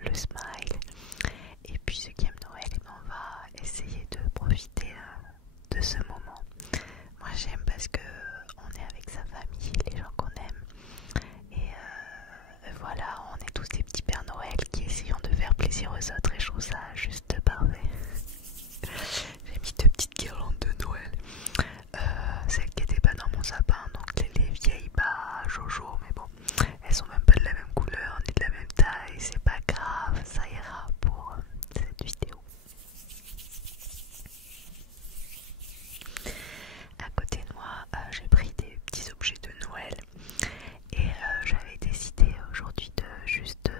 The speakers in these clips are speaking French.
le smile. Et puis ceux qui aiment Noël, eh ben, on va essayer de profiter de ce moment. Moi j'aime parce que on est avec sa famille, les gens qu'on aime. Et voilà, on est tous des petits Pères Noël qui essayons de faire plaisir aux autres et je trouve ça juste parfait. J'ai mis deux petites guirlandes de Noël. Celles qui n'étaient pas dans mon sapin, donc les vieilles pas Jojo, mais bon, elles sont même pas de la même couleur ni de la même taille, c'est pas grave, ça ira pour cette vidéo. À côté de moi, j'ai pris des petits objets de Noël et j'avais décidé aujourd'hui de juste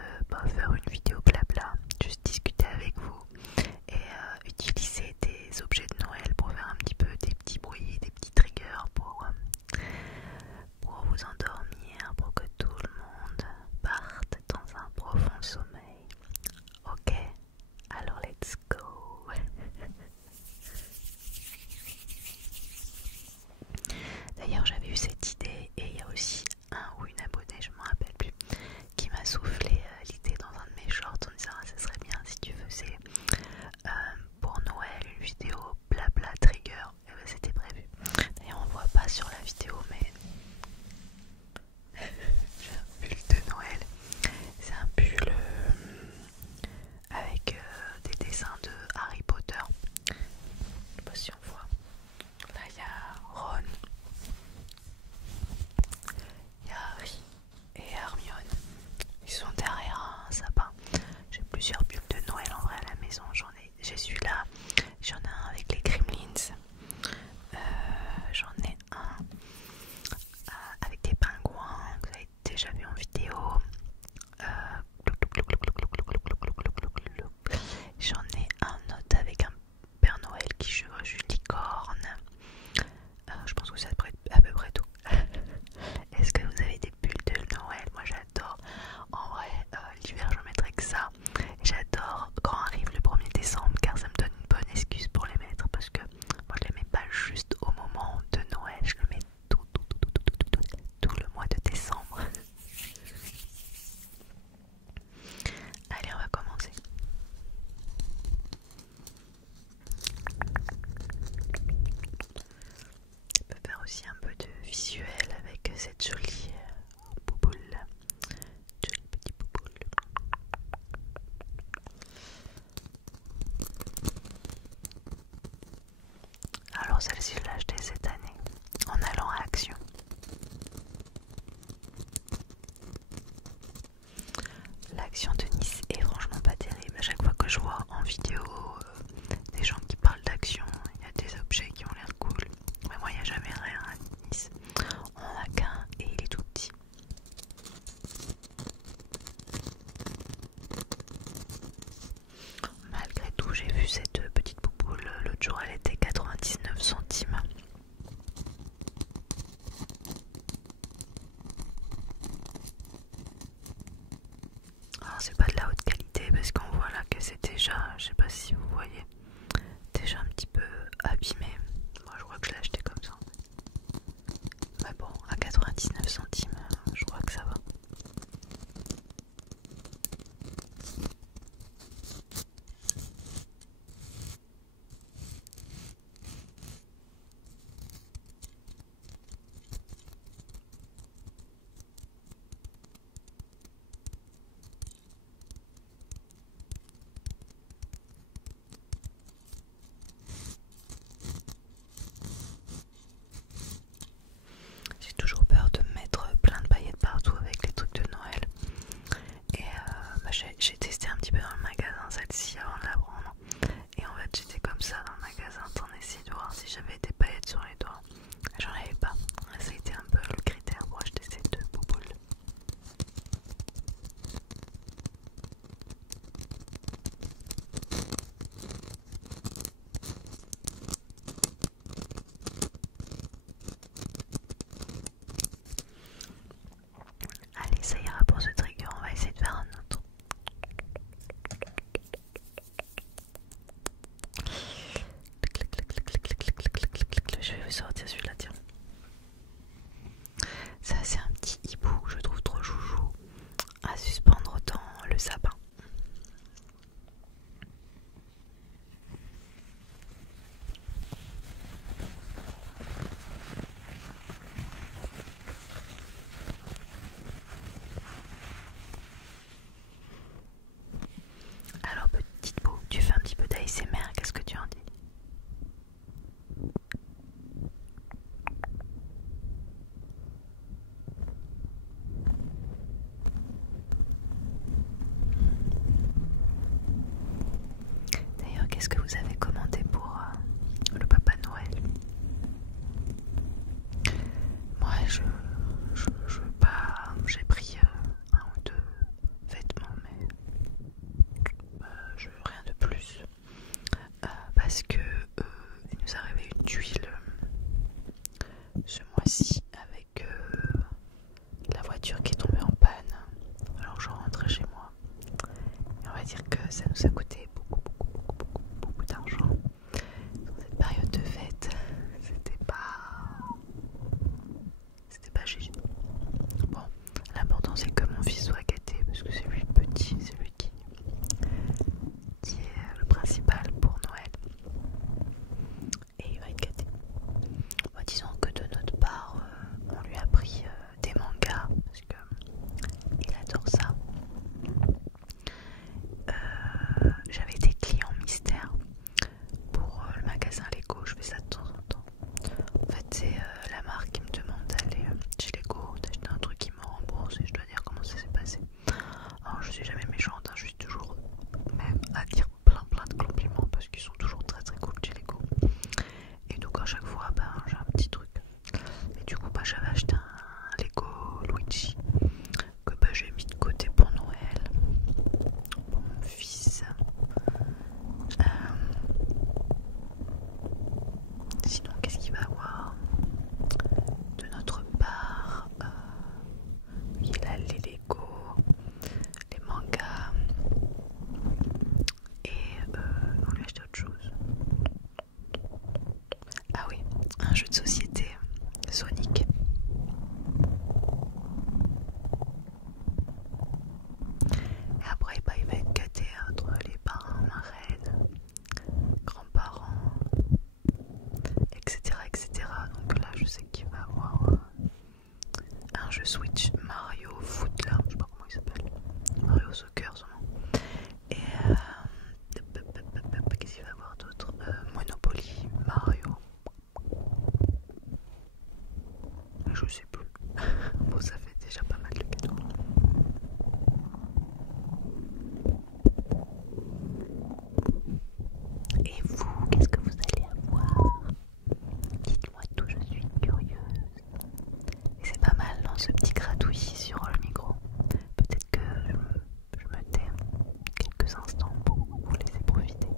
faire une vidéo blabla, juste discuter avec vous et utiliser des objets de Noël pour faire un petit peu des petits bruits, des petits triggers pour vous endormir, pour que tout le monde parte dans un profond sommeil. Ok, alors let's go. D'ailleurs j'avais eu cette idée et il y a aussi un ou une abonnée, je ne me rappelle plus, qui m'a soufflé l'idée dans un de mes shorts en disant ah, ça serait bien si tu faisais pour Noël une vidéo blabla trigger. Et ben, c'était prévu. D'ailleurs on voit pas sur la vidéo mais j'ai un pull de Noël. C'est un pull avec des dessins de Harry Potter. Je sais pas si on voit. Là il y a Ron, il y a Harry et Hermione. Ils sont derrière un sapin. J'ai plusieurs pulls de Noël en vrai à la maison. J'ai celui-là. J'en ai un avec les Gremlins. J'en ai un avec des pingouins que vous avez déjà vu en vidéo. J'en ai un autre avec un Père Noël qui chevauche une licorne. Je pense que ça devrait être à peu près tout. Est-ce que vous avez des pulls de Noël? Moi j'adore. En vrai, l'hiver je mettrai que ça. J'adore quand arrive le 1er décembre car ça me donne une bonne excuse pour les mettre parce que moi je les mets pas juste au moment de Noël, je le mets tout le mois de décembre. Allez, on va commencer. On peut faire aussi un peu de visuel avec cette jolie bouboule. Jolie petite bouboule. Alors celle-ci je l'ai achetée cette année en allant à Action. L'Action de Nice est franchement pas terrible. À chaque fois que je vois en vidéo des gens qui parlent d'Action, il y a des objets qui ont l'air cool. Mais moi il n'y a jamais rien à Nice. On en a qu'un et il est tout petit. Malgré tout, j'ai vu cette petite bouboule l'autre jour, elle était 99 centimes. Alors c'est pas de la haute qualité parce qu'on voit là que c'est déjà, je sais pas si vous voyez, déjà un petit peu abîmé. Moi je crois que je l'ai acheté comme ça. Mais bon, à 99 centimes, je crois que ça va. J'ai toujours peur de mettre plein de paillettes partout avec les trucs de Noël. Et j'ai testé un petit peu dans le magasin celle-ci avant de la prendre. Et en fait j'étais comme ça dans le magasin en train d'essayer de voir si j'avais des paillettes sur les doigts. J'en avais pas. Ça a été un peu le critère pour acheter ces deux bouboules. Allez, ça ira pour ce trigger, on va essayer de faire un autre. Je vais vous sortir celui-là, tiens. Ça, c'est un petit hibou que je trouve trop chouchou à suspendre dans le sapin. qu'est-ce que vous avez commandé pour le Papa Noël? Moi, je veux pas. J'ai pris un ou deux vêtements, mais je veux rien de plus. Parce que il nous est arrivé une tuile ce mois-ci avec la voiture qui est tombée en panne. Alors je rentrais chez moi. Et on va dire que ça nous a coûté beaucoup d'argent. Dans cette période de fête, c'était pas GG. Bon, l'important c'est que mon fils soit gâté parce que c'est lui le petit, c'est lui qui est le principal pour Noël. Et il va être gâté. Bon, disons que de notre part, on lui a pris des mangas parce que il adore ça. J'avais des clients mystères pour le magasin Lego, je fais ça de temps en temps. En fait, c'est la marque qui me demande d'aller chez Lego, d'acheter un truc qui me rembourse et je dois dire comment ça s'est passé. Alors, je suis jamais méchante, hein, je suis toujours même à dire plein de compliments parce qu'ils sont toujours très cool chez Lego. Et donc, à chaque fois, j'ai un petit truc. Et du coup, j'avais acheté un Lego Luigi que j'ai mis de côté pour Noël, pour mon fils. Sinon, qu'est-ce qu'il va avoir de notre part? Il a les Lego, les mangas et on lui a acheté autre chose. Ah oui, un jeu de société Sonic. Et après, il va être gâté entre les parents, marraines, grands-parents, etc. Donc là, je sais qu'il va avoir un jeu Switch Mario Foot, là, je sais pas comment il s'appelle, Mario Soccer, son nom. Et qu'est-ce qu'il va avoir d'autre? Monopoly, Mario. Je sais plus. Bon, ça fait déjà pas mal de cadeaux. Et vous, qu'est-ce que vous allez avoir? Dites-moi tout, je suis curieuse. Et c'est pas mal dans ce petit gratouillis sur le micro. Peut-être que je me tais quelques instants pour vous laisser profiter.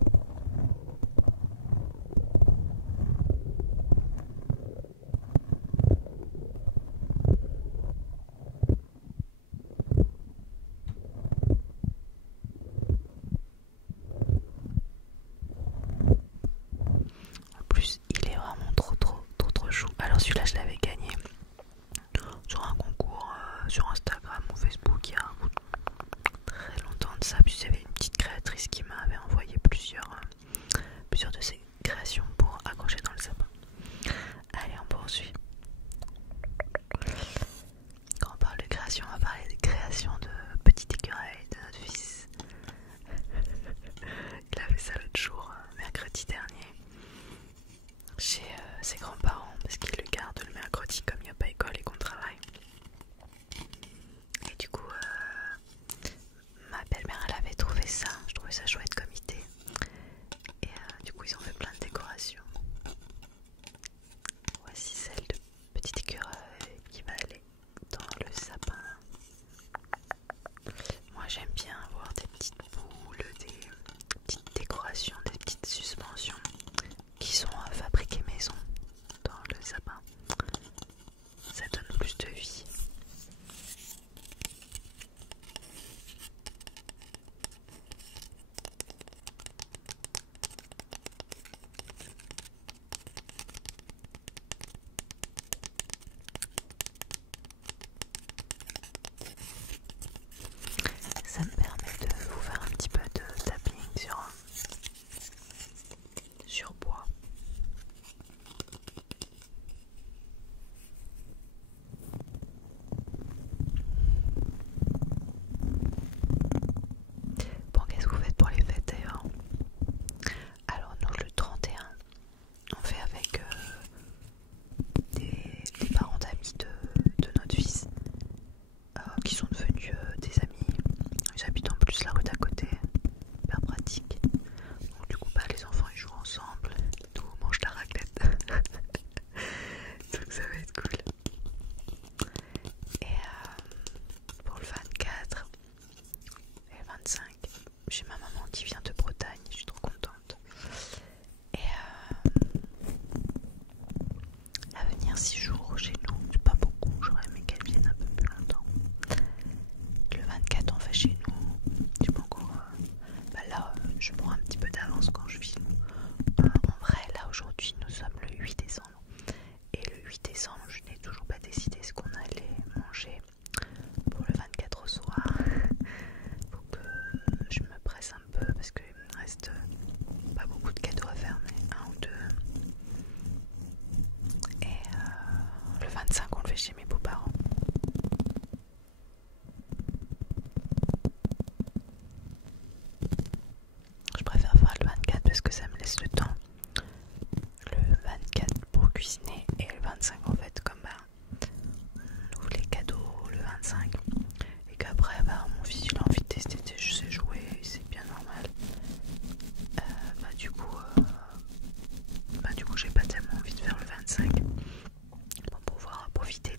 En plus, il est vraiment trop chou. Alors celui-là, je l'avais gagné sur un concours sur Instagram ou Facebook il y a très longtemps de ça. Puis il y avait une petite créatrice qui m'avait envoyé plusieurs de ses créations pour accrocher dans le sapin. Allez, on poursuit. Quand on parle de création, on va parler de création de petites écureuils de notre fils. Il a fait ça l'autre jour, mercredi dernier, chez ses grands-parents, parce qu'ils le gardent le mercredi comme il n'y a pas école et qu'on travaille. Et du coup, ma belle-mère, elle avait trouvé ça, je trouvais ça chouette comme idée. Et du coup, ils ont fait plein de décorations. Voici celle de petite écureuil qui va aller dans le sapin. Moi, j'aime bien avoir des petites boules, des petites décorations, des petites suspensions qui sont fabriquées maison dans le sapin. Ça donne plus de vie. Ça me permet de vous faire un petit peu de tapping sur bois. Bon, qu'est-ce que vous faites pour les fêtes d'ailleurs? Alors nous, le 31, on fait avec des parents d'amis de notre fils qui sont devenus des amis. Ils habitent en plus la rue d'à côté, hyper pratique. Donc du coup, les 25 chez ma maman qui vient de Bretagne, je suis trop contente. Et à venir 6 jours chez nous, c'est pas beaucoup, j'aurais aimé qu'elle vienne un peu plus longtemps. Le 24 on va chez nous, je sais pas encore, là je prends un petit peu d'avance quand je filme. En vrai là aujourd'hui nous sommes le 8 décembre et le 8 décembre je n'ai toujours pas décidé ce qu'on allait manger pour le 24 au soir. Faut que je me presse un peu parce qu'il me reste pas beaucoup de cadeaux à faire, mais un ou deux. Et le 25 on le fait chez mes beaux-parents. Je préfère faire le 24 parce que ça me laisse le temps. Le 24 pour cuisiner et le 25 en fait comme on ouvre les cadeaux le 25 et qu'après mon fils il a envie de tester des jeux et jouer, c'est bien normal. Du coup j'ai pas tellement envie de faire le 25 pour pouvoir profiter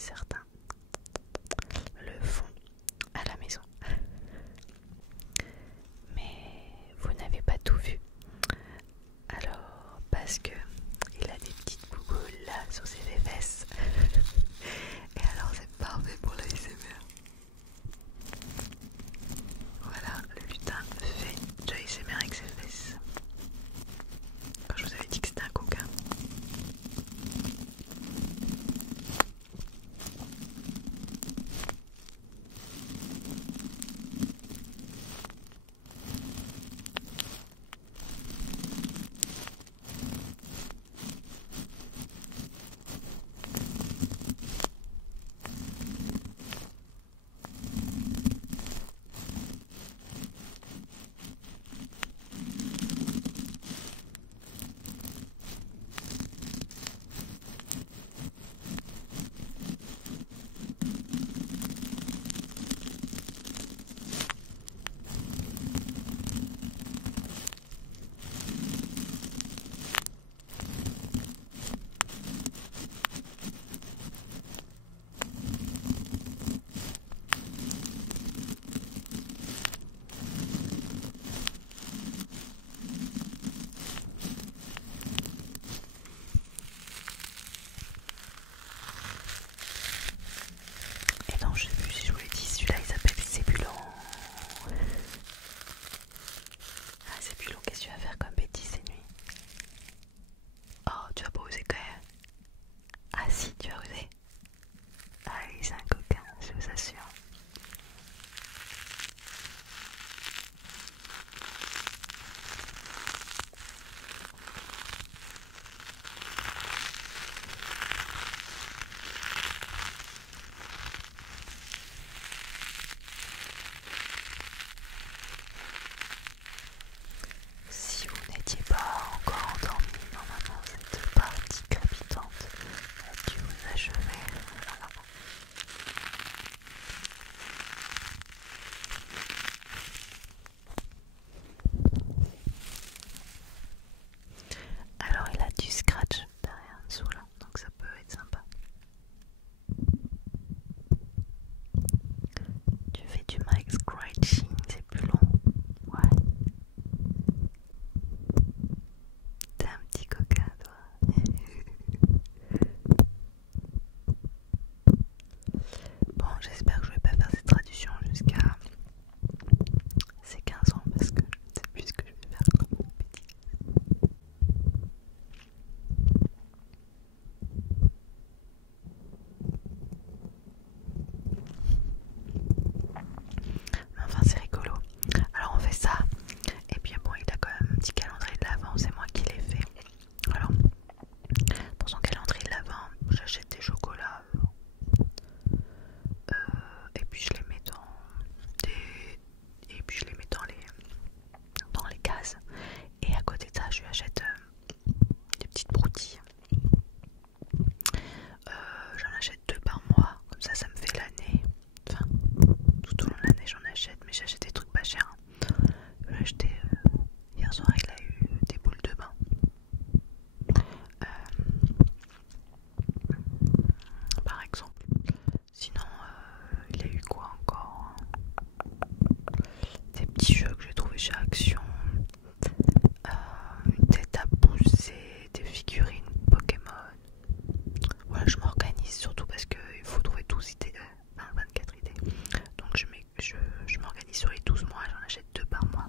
certains le font à la maison. Mais vous n'avez pas tout vu. Alors, parce que il a des petites bougoules là sur ses fesses. Et alors c'est parfait pour l'ASMR. Voilà, le lutin fait de l'ASMR avec ses fesses. Quand je vous avais dit que c'était un coquin. Et non, je sais plus si je vous l'ai dit, celui-là il s'appelle Zébulon. Ah, Zébulon, qu'est-ce que tu vas faire comme bêtise ces nuits? Oh, tu vas pas oser quand même. Ah si, tu vas oser. Ah oui, c'est un coquin, je vous assure. Si vous n'étiez pas encore endormi, normalement cette partie crépitante a dû vous achever. Alors il a du scratch derrière en dessous là, donc ça peut être sympa. Tu fais du mic scratching, c'est plus long. Ouais. T'es un petit coquin toi. Bon, j'espère que je vais pas faire cette traduction jusqu'à ces 15 ans parce que je ne sais plus ce que je vais faire comme petit. Mais enfin c'est rigolo. Alors on fait ça. Et puis bon, il a quand même un petit calendrier de l'avant, c'est moi qui l'ai fait. Alors pour son calendrier de l'avant, j'achète des chocolats et puis je les mets dans les cases. Et à côté de ça, je lui achète des petites broutilles. J'en achète 2 par mois, comme ça me fait l'année. Enfin, tout au long de l'année j'en achète, mais j'achète des trucs pas chers. J'ai acheté hier soir, il a eu des boules de bain. Par exemple. Sinon, il a eu quoi encore? Des petits jeux que j'ai trouvé chez Action. Une tête à pousser, des figurines Pokémon. Voilà, je m'organise surtout parce qu'il faut trouver 12 idées, 24 idées. Donc je m'organise sur les 12 mois, j'en achète 2 par mois.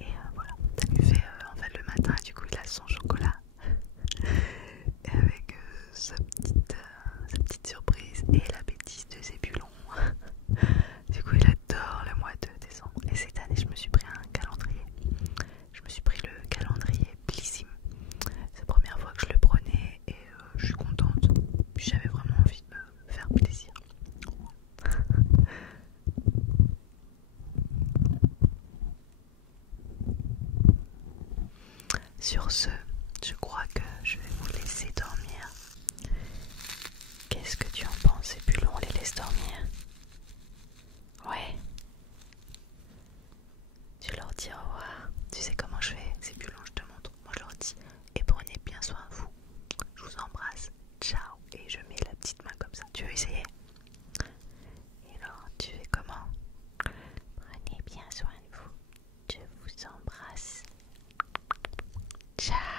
Et voilà, ça lui fait en fait le matin, du coup il a son chocolat. Et avec sa petite surprise et la bêtise de Zébulon. Du coup il adore le mois de décembre. Et cette année je me suis pris un calendrier. Je me suis pris le calendrier Blissim. C'est la première fois que je le prenais et je suis contente. Puis j'avais vraiment envie de me faire plaisir. Sur ce, je crois que je vais vous laisser dormir. Qu'est-ce que tu en penses? Et puis on les laisse dormir. Ouais. Tu leur dis au revoir. Tu sais comment je fais? C'est plus long, je te montre. Moi je leur dis et prenez bien soin de vous. Je vous embrasse. Ciao. Et je mets la Ciao.